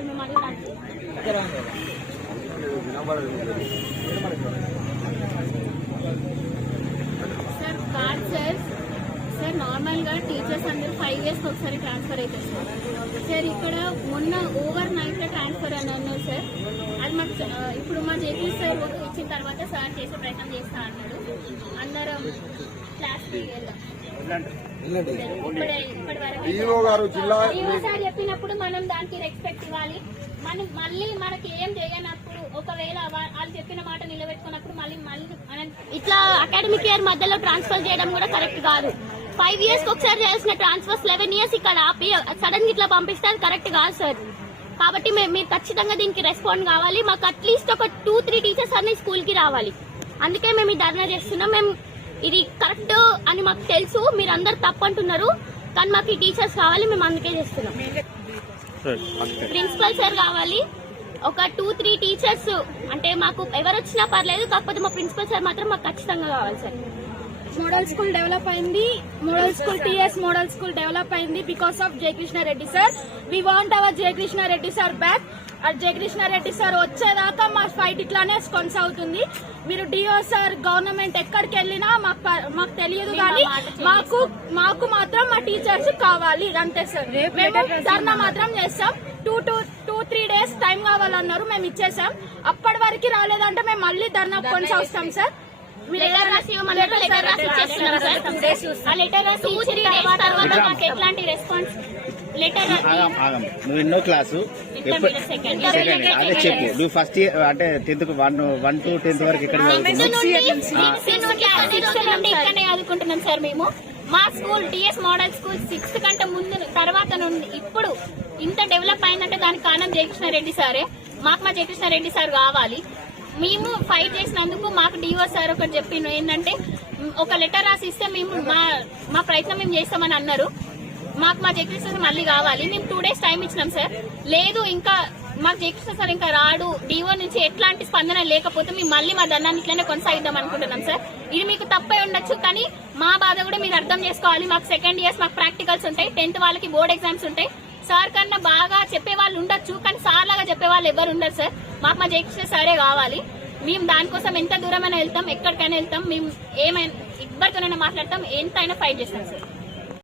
Sir sir కాదు sir sir నార్మల్గా teachers అందరూ ఫైవ్ ఇయర్స్కి ఒకసారి ట్రాన్స్ఫర్ అవుతారు సార్ సార్ ఇక్కడ మొన్న ఓవర్ నైట్లో ట్రాన్స్ఫర్ అని అన్నారు సార్ అది మాకు ఇప్పుడు మా జేపీ సార్ ఓకే ఇచ్చిన తర్వాత సార్ చేసే ప్రయత్నం చేస్తా అన్నాడు అందరం క్లాస్ వెళ్దాం ఈఓ గారు జిల్లా చెప్పినప్పుడు మనం దానికి రెస్పెక్ట్ ఇవ్వాలి. మనం మళ్ళీ మనకి ఏం చేయనప్పుడు ఒకవేళ వాళ్ళు చెప్పిన మాట నిలబెట్టుకున్నప్పుడు మళ్ళీ మళ్ళీ ఇట్లా అకాడమిక్ ఇయర్ మధ్యలో ట్రాన్స్ఫర్ చేయడం కూడా కరెక్ట్ కాదు. ఫైవ్ ఇయర్స్ ఒకసారి చేయాల్సిన ట్రాన్స్ఫర్స్ లెవెన్ ఇయర్స్ ఇక్కడ ఆపి సడన్గా ఇట్లా పంపిస్తే అది కరెక్ట్ కాదు సార్. కాబట్టి మేము మీరు ఖచ్చితంగా దీనికి రెస్పాండ్ కావాలి. మాకు అట్లీస్ట్ ఒక టూ త్రీ టీచర్స్ అన్ని స్కూల్కి రావాలి. అందుకే మేము ఈ ధర్నా చేస్తున్నాం. మేము ఇది కరెక్ట్ అని మాకు తెలుసు. మీరు అందరు తప్పు అంటున్నారు. కానీ మాకు ఈ టీచర్స్ కావాలి మేము అందుకే చేస్తున్నాం. ప్రిన్సిపల్ సార్ కావాలి. ఒక టూ త్రీ టీచర్స్ అంటే మాకు ఎవరు వచ్చినా పర్లేదు కాకపోతే మా ప్రిన్సిపల్ సార్ మాత్రం మాకు ఖచ్చితంగా కావాలి సార్. మోడల్ స్కూల్ డెవలప్ అయింది. Model school TS model school develop అయింది because of Jayakrishna Reddy sir we want our Jayakrishna Reddy sir back Jayakrishna Reddy sir వచ్చేదాకా మా ఫైట్ ఇట్లానే కొనసాగుతుంది. మీరు డిఓ సార్ గవర్నమెంట్ ఎక్కడికి వెళ్ళినా మాకు మాకు తెలియదు కానీ మాకు మాకు మాత్రం మా టీచర్స్ కావాలి. అంతే సార్ మేము ధర్నా మాత్రం చేస్తాం. Two two two three days time కావాలన్నారు మేము ఇచ్చేసాం. అప్పటి వరకు రాలేదంటే మేము మళ్ళీ ధర్నా కొనసాగుతాం సార్ మీరు లెటర్ రాసి ఇవ్వమని లెటర్ రాసి ఇచ్చేస్తున్నాం సార్. ఆ లెటర్ రాసి ఇచ్చిన తర్వాత మాకు ఎట్లాంటి రెస్పాన్స్ లెటర్ నువ్వు ఎన్నో క్లాసు సెకండ్ అదే చెప్పు. నువ్వు ఫస్ట్ ఇయర్ అంటే tenth one one to tenth వరకు నుండి ఇక్కడనే చదువుకుంటున్నాం సార్ మేము. మా school TS model school sixth కంటే ముందు తర్వాత నుండి ఇప్పుడు ఇంత డెవలప్ అయిందంటే దానికి కారణం జయకృష్ణ రెడ్డి సారే. మాకు మా జయకృష్ణ రెడ్డి సార్ కావాలి. మేము ఫైట్ చేసినందుకు మాకు డిఓ సార్ ఒకటి చెప్పిండు ఏంటంటే ఒక లెటర్ రాసి ఇస్తే మేము మా మా ప్రయత్నం మేము చేస్తామని అన్నారు. మాకు మా జయకృష్ణ సార్ మళ్ళీ కావాలి. మేము టూ డేస్ టైం ఇచ్చినాం సార్. లేదు ఇంకా మాకు జయకృష్ణ సార్ ఇంకా రాడు. డిఓ నుంచి ఎట్లాంటి స్పందన లేకపోతే మేము మళ్ళీ మా దండాన్ని ఇట్లనే కొనసాగిద్దాం అనుకుంటున్నాం సార్. ఇది మీకు తప్పై ఉండొచ్చు కానీ మా బాధ కూడా మీరు అర్థం చేసుకోవాలి. మాకు సెకండ్ ఇయర్స్ మాకు ప్రాక్టికల్స్ ఉంటాయి. టెన్త్ వాళ్ళకి బోర్డ్ ఎగ్జామ్స్ ఉంటాయి. సార్ కన్నా బాగా చెప్పే వాళ్ళు ఉండొచ్చు కానీ సార్ లాగా చెప్పే వాళ్ళు ఎవరు ఉండరు సార్. మాకు మా జయకృష్ణ సరే కావాలి. మేము దానికోసం ఎంత దూరమైనా వెళ్తాం ఎక్కడికైనా వెళ్తాం మేము ఏమైనా ఎవరితోనైనా మాట్లాడతాం ఎంతైనా ఫైట్ చేస్తాం సార్.